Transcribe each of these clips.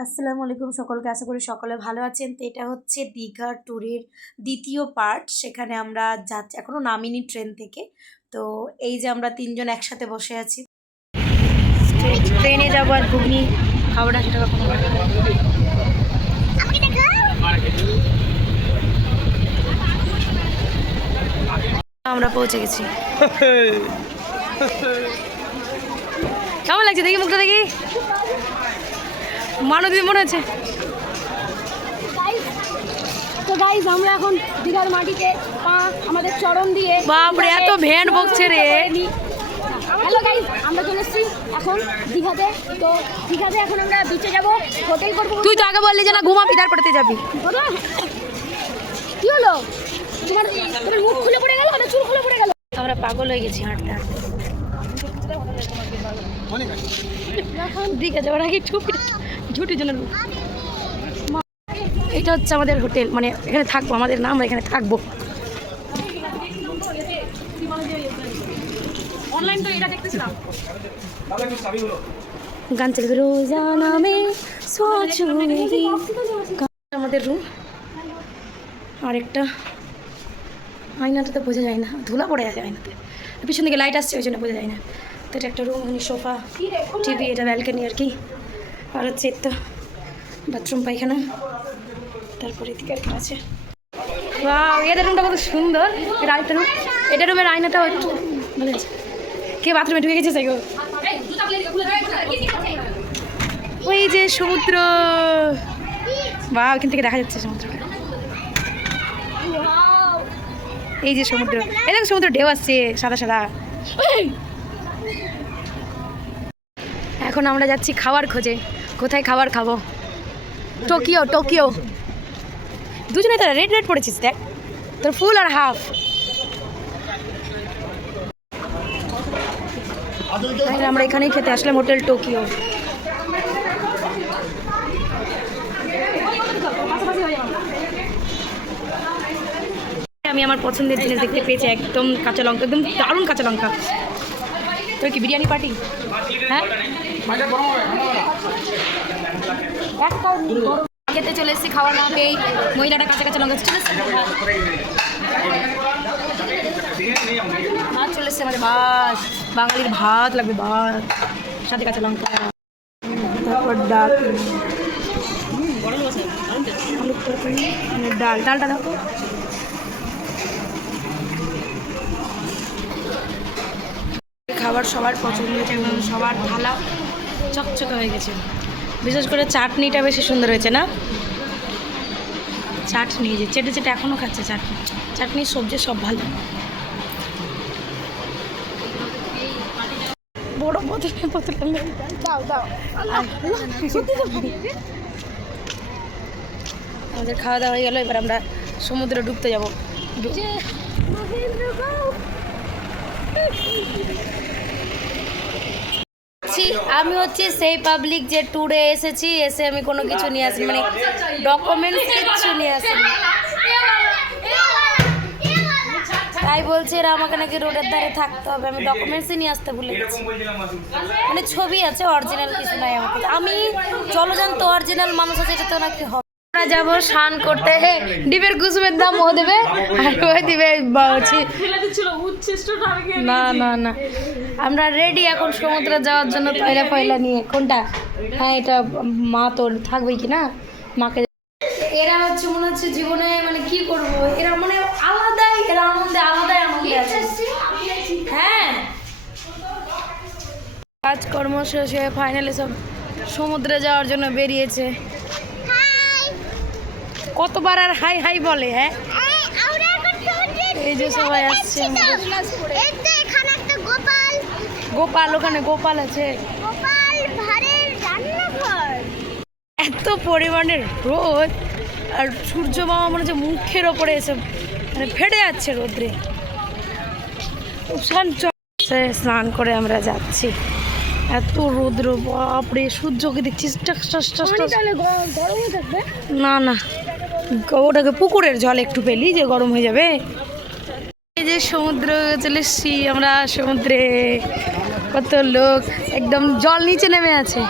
আসসালামু আলাইকুম সকলকে, আশা করি সকলে ভালো আছেন। তো এটা হচ্ছে দীঘার ট্যুরের দ্বিতীয় পার্ট। সেখানে আমরা যাচ্ছি, এখনও নামিনি ট্রেন থেকে। তো এই যে আমরা তিনজন একসাথে বসে আছি, ট্রেনে যাবো আর ঘুগনি খাবো না সেটা কখনো আমরা পৌঁছে গেছি। কেমন লাগছে দেখি, মুখটা দেখি, মানবী মনে আছে। তো গাইস আমরা এখন দীঘার মাটিতে পা আমাদের চরণ দিয়ে বাপরে এত ভ্যান বকছে রে। হ্যালো গাইস, আমরা চলে এসেছি এখন দীঘাতে। তো দীঘাতে এখন আমরা বিচে যাব, হোটেল করবো। তুই তো আগে বললি যে না ঘুমাবি তারপরে যাবি। কি হলো তোমার? তোমার মুখ খুলে পড়ে গেল না চুল খুলে পড়ে গেল? আমরা পাগল হয়ে গেছি হাঁটতে হাঁটতে। দীঘা যাওয়ার আগে ঝুটি জন্য এটা হচ্ছে আমাদের হোটেল, মানে এখানে থাকবো, আমাদের নাম আমরা এখানে থাকবো। গান চলবে রোজানা মে সোচো মেরি, আমাদের রুম। আর একটা আয়নাটা তো বোঝা যায় না, ধুলা পড়ে আছে আয়নাতে, পিছন দিকে লাইট আসছে ওই জন্য বোঝা যায় না। তো এটা একটা রুম, ওখানে সোফা, টিভি, এটা ব্যালকনি আর কি। আর হচ্ছে তো বাথরুম, পায়খানা, তারপরে এদিকে একটা আছে। বাহ, এদের রুমটা কত সুন্দর। এটা আরেকটা রুম, এটা রুমের আয়নাটাও একটু ভালো আছে। কে বাথরুমে ঢুকে গেছে সাইগো? ওই যে সমুদ্র, বাহ ওখান থেকে দেখা যাচ্ছে সমুদ্রটা। এই যে সমুদ্র, এই দেখো সমুদ্র ঢেউ আসছে সাদা সাদা। এখন আমরা যাচ্ছি খাবার খোঁজে। কোথায় খাবার খাবো? Tokyo, Tokyo. দুজনে তো রেড রেড পড়েছিস, দেখ তোর ফুল আর হাফ। আমরা এখানেই খেতে আসলাম, হোটেল টোকিও। আমি আমার পছন্দের জিনিস দেখতে পেয়েছি, একদম কাঁচা লঙ্কা, একদম দারুণ কাঁচা লঙ্কা। তোর কি বিরিয়ানি পার্টি? হ্যাঁ, খেতে চলে এসেছি, খাওয়ার না পেয়ে মহিলাটা কাঁচা কাঁচা লঙ্কা চলে এসেছে। ভাত চলে এসছে আমাদের, ভাত, বাঙালির ভাত লাগবে, ভাত সাথে কাঁচা লঙ্কা, তারপর ডাল, আলুর তরকারি, ডালটা দেখো। খাবার সবার পছন্দ হয়েছে, এবং সবার থালা চকচকে হয়ে গেছে। বিশেষ করে চাটনিটা বেশি সুন্দর হয়েছে না? চাটনি যে চেটে চেটে এখনও খাচ্ছে চাটনি, চাটনি সবজি সব ভালো। বড় বোতলে বোতলে দাও দাও। আমাদের খাওয়া দাওয়া হয়ে গেল, এবার আমরা সমুদ্রে ডুবতে যাবো। আমি হচ্ছে সেই পাবলিক যে ট্যুরে এসেছি, এসে আমি কোনো কিছু নিয়ে আসি, মানে ডকুমেন্টস কিচ্ছু নিয়ে আসিনি। তাই বলছে এরা আমাকে নাকি রোডের ধারে থাকতে হবে, আমি ডকুমেন্টসই নিয়ে আসতে ভুলে গেছি। মানে ছবি আছে, অরিজিনাল কিছু নাই আমাকে। আমি জলজান্ত অরিজিনাল মানুষ আছে, এটা তো নাকি হবে। আমরা যাবো স্নান করতে, ডিমের কুসুমের দাম ও দেবে আর ও দিবে। না না না, আমরা রেডি এখন সমুদ্রে যাওয়ার জন্য, পয়লা নিয়ে। কোনটা? হ্যাঁ এটা মা তোর থাকবেই কি না, মাকে। এরা হচ্ছে মনে হচ্ছে জীবনে মানে কি করবো, এরা মানে আলাদাই, এরা আনন্দে আলাদাই আনন্দে আছে। হ্যাঁ, কাজকর্ম শেষ হয়ে ফাইনালি সব সমুদ্রে যাওয়ার জন্য বেরিয়েছে। কতবার আর হাই হাই বলে। হ্যাঁ, এই যে সবাই আসছে। গোপাল, ওখানে গোপাল আছে। এত পরিমাণের রোদ, আর সূর্য মামা মনে হচ্ছে মুখের ওপরে এসে মানে ফেটে যাচ্ছে রোদ্রে। স্নান করে আমরা যাচ্ছি, এত রৌদ্র, বাপরে সূর্যকে দেখছিস। না না, ওটাকে পুকুরের জল একটু পেলি যে গরম হয়ে যাবে। এই যে সমুদ্র চলে এসছি আমরা, সমুদ্রে কত লোক, একদম জল নিচে নেমে আছে।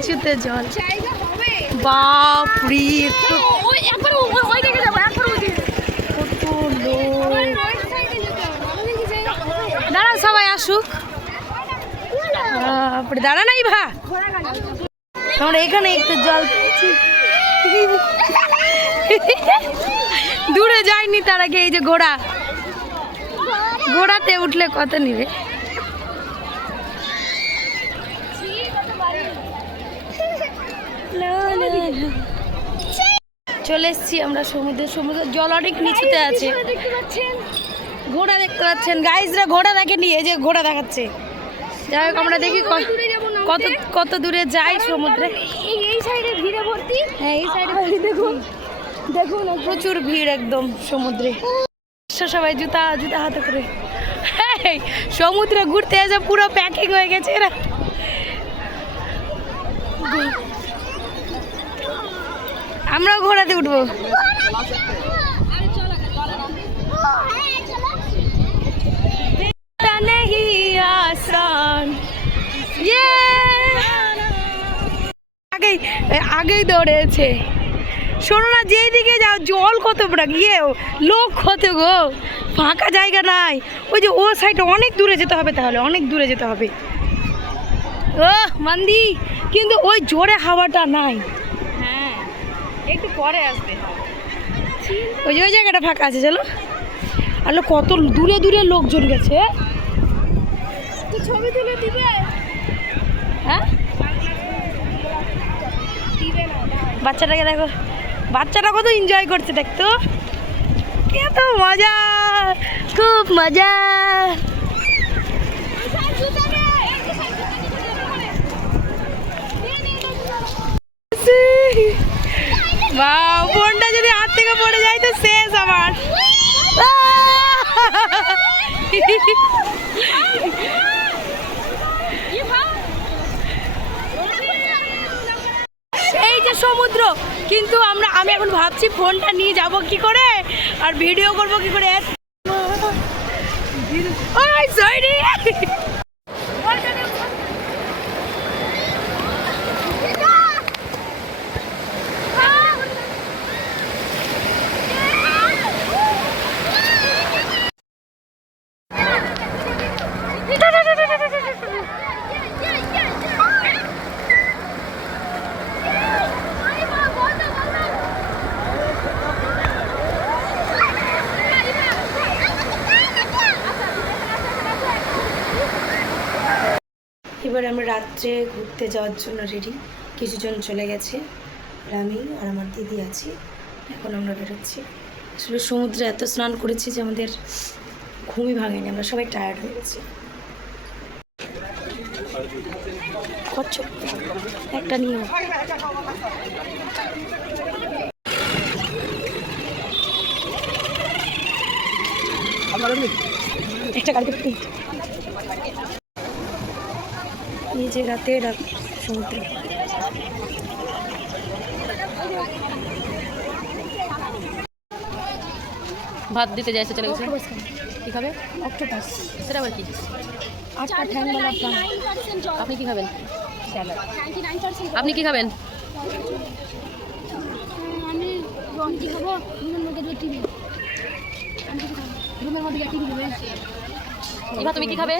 নিচুতে জল। জায়গা হবে বাপরে ওই একবার ওই দিকে যাবো একবার ওই দিকে কত লোক। রাইট সাইডে যেতে হবে আমাদের কি জায়গা হবে দাঁড়াও সবাই আসুক। বাপরে দাঁড়া নাই ভা, ঘোড়া গাড়ি আমরা এখানে একটু জল পেয়েছি। দূরে যায়নি তার আগে এই যে ঘোড়া, ঘোড়াতে উঠলে কত নিবে? চলে এসছি আমরা সমুদ্রে। সমুদ্রের জল অনেক নিচুতে আছে। দেখতে পাচ্ছেন ঘোড়া দেখতে পাচ্ছেন গাইজরা, ঘোড়া দেখেনি, এই যে ঘোড়া দেখাচ্ছে। যাই হোক আমরা দেখি দূরে যাবো না কত কত দূরে যাই সমুদ্রে। এই সাইডে ভিড়ে ভর্তি হ্যাঁ এই সাইডে দেখুন দেখুন প্রচুর ভিড় একদম সমুদ্রে। সবাই জুতা জুতা হাতে করে হ্যাঁ, সমুদ্রে ঘুরতে এসে পুরো প্যাকিং হয়ে গেছে এরা। আমরাও ঘোড়াতে উঠবো। আগেই আগেই দৌড়েছে। শোনো না, যেদিকে যাও জল কত বড়, গিয়ে লোক কত গো, ফাঁকা জায়গা নাই। ওই যে ও সাইডে অনেক দূরে যেতে হবে, তাহলে অনেক দূরে যেতে হবে। ও মান্দি, কিন্তু ওই জোরে হাওয়াটা নাই। হ্যাঁ একটু পরে আসবে ওই যে ওই জায়গাটা ফাঁকা আছে, চলো। আর কত দূরে দূরে লোকজন গেছে। তো ছবি তুলে দিবে হ্যাঁ বাচ্চাটাকে দেখো, বাচ্চাটা কত এনজয় করছে, দেখতো কত মজা, খুব মজা। বাহ, ফোনটা যদি হাত থেকে পড়ে যায় তো শেষ আমার। এই যে সমুদ্র, কিন্তু আমি এখন ভাবছি ফোনটা নিয়ে যাব কি করে আর ভিডিও করব কি করে। ওই সরি, এবার আমরা রাত্রে ঘুরতে যাওয়ার জন্য রেডি। কিছুজন চলে গেছে, আর আমি আর আমার দিদি আছি। এখন আমরা বেরোচ্ছি। আসলে সমুদ্রে এত স্নান করেছি যে আমাদের ঘুমই ভাঙেনি, আমরা সবাই টায়ার্ড হয়ে গেছি। কচ্ছপ একটা নিয়েও একটা গাড়ি এই যে রাতে সমুদ্রে। ভাত দিতে যাইছে, চলে গেছে। কি খাবে? অক্টোপাস, সেটা আবার কি? 8টা ঠ্যাংওয়ালা প্রাণ। আপনি কি খাবেন? 99% আপনি কি খাবেন? আমি রংটি খাবো রুমের মধ্যে টিভি রুমের মধ্যে টিভি দেবে ইভা তুমি কি খাবে?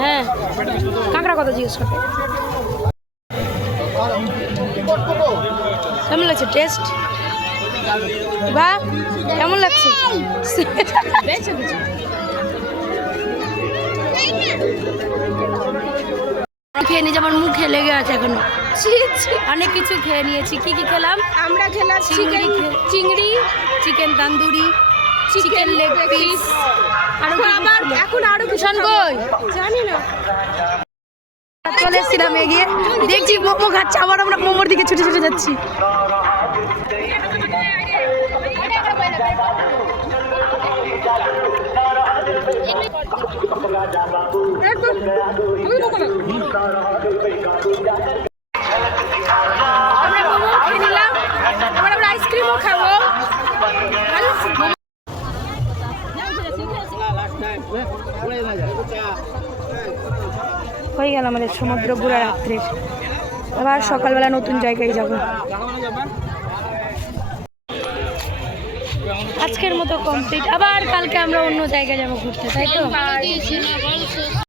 হ্যাঁ, কাঁকড়া কথা জিজ্ঞেস করো। কেমন লাগছে টেস্ট? বা কেমন লাগছে? খেয়ে নিয়েছি, আমার মুখে লেগে আছে এখনো। অনেক কিছু খেয়ে নিয়েছি। কি কি খেলাম আমরা খেলাম চিংড়ি, chicken tandoori, chicken leg piece, এখন আরো কুশান কই জানি না চলে এসেছিলাম এগিয়ে, দেখছি মোমো খাচ্ছে, আবার আমরা মোমোর দিকে ছুটে ছুটে যাচ্ছি। আমরা মোমো খেয়ে নিলাম, এবার আমরা আইসক্রিমও খাবো। হয়ে গেল আমাদের সমুদ্র ঘোরা রাত্রের। আবার সকালবেলা নতুন জায়গায় যাব। আজকের মতো কমপ্লিট, আবার কালকে আমরা অন্য জায়গায় যাব ঘুরতে, তাই তো?